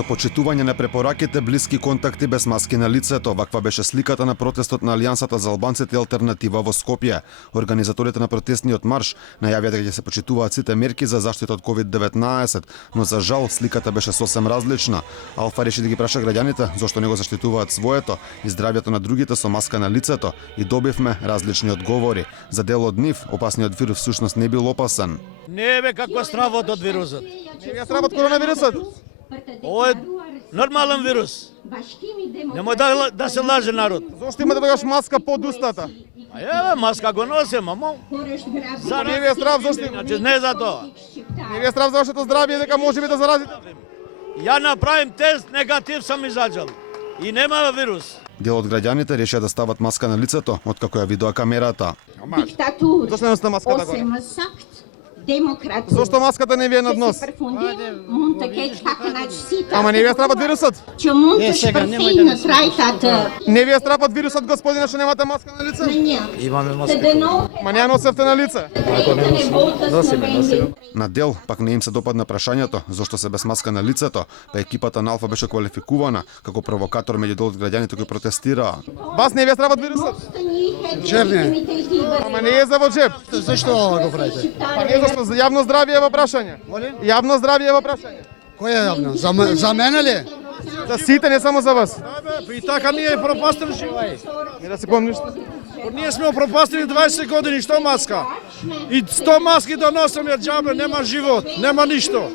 Наместо почитување на препораките, блиски контакти без маски на лицето, ваква беше сликата на протестот на Алијансата за албанците Алтернатива во Скопје. Организаторите на протестниот марш најавија дека ќе се почитуваат сите мерки за заштита од COVID-19, но за жал сликата беше сосем различна. Алфа реши да ги праша граѓаните зошто не го заштитуваат своето и здравјето на другите со маска на лицето и добивме различни одговори. За дел од нив опасниот вирус всушност не бил опасен. Не бе каква стравот од вирусот. Не е стравот коронавирусот. Ово е нормален вирус. Немој да се лаже народ. Зошто имате тогаш маска под устата? А еве маска го носим, мамо. Не ви е страв зошто? Значи не за тоа. Не ви е страв за вашето здравје дека можеби да заразите? Ја направим тест, негатив сам изаđал. И нема вирус. Дел од граѓаните решија да стават маска на лицето откако ја видоа камерата. Diktatur Зошто не носите маската горе? osim sagt demokrati. Зошто маската не ви е над нос? Mund të keq pak kënaq sita. Ама не ви е страв од вирусот? Që mund të shpërthejnë në trajtat Не ви е страв од вирусот, господине, што немате маска на лице? në një. Имаме Të маска. dënohet Ма не ја носевте на лице. drejtën e votës në vendin. На дел пак не им се допадна прашањето зошто се без маска на лицето, па екипата на Алфа беше квалификувана како провокатор меѓу дел од граѓаните кои протестираа. Вас не ви е страв од вирусот? Të njihet legitimiteti i Ама не е за во джеб. Зашто го правите? Па не зашто за јавно здравје е во прашање. Јавно здравје е во прашање. Кој е јавно? За мене ли? За сите, не само за вас. И така ние пропастили живој. Не да се помниш. Ние сме пропастили 20 години, што маска? И 100 маски да носиме џабе, нема живот, нема ништо.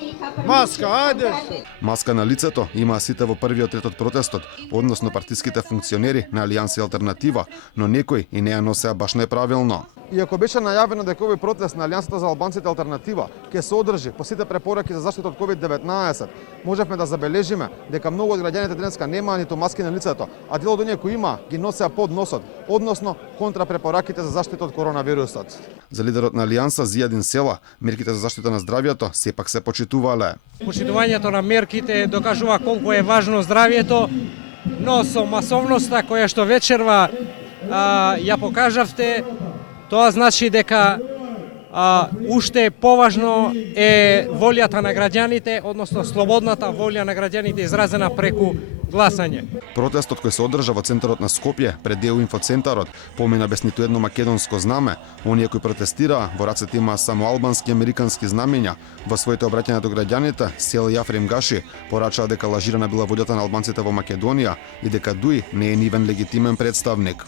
Маска, ајде. Маска на лицето имаа сите во првиот ред од протестот, односно партиските функционери на Алијанс и Алтернатива, но некои и не ја носеа баш неправилно. Иако беше најавено дека овој протест на Алијансата за албанците Алтернатива ќе се одржи по сите препораки за заштита од COVID-19, можевме да забележиме дека многу од граѓаните денеска немаа ниту маски на лицето, а дел од оние кои има ги носеа под носот, односно контра препораките за заштита од коронавирусот. За лидерот на Алијанса Зијадин Села, мерките за заштита на здравјето сепак се почитувале. Почитувањето на мерките докажува колку е важно здравјето, но со масовноста која што вечерва ја покажавте, тоа значи дека уште поважно е волјата на граѓаните, односно слободната волја на граѓаните изразена преку гласање. Протестот кој се одржа во центарот на Скопје, пред Део инфоцентарот, помина без ниту едно македонско знаме. Оние кои протестираа во рацете имаа само албански и американски знамења. Во своите обраќања до граѓаните, Сел Јафрим Гаши порачаа дека лажирана била водјата на албанците во Македонија и дека Дуи не е нивен легитимен представник.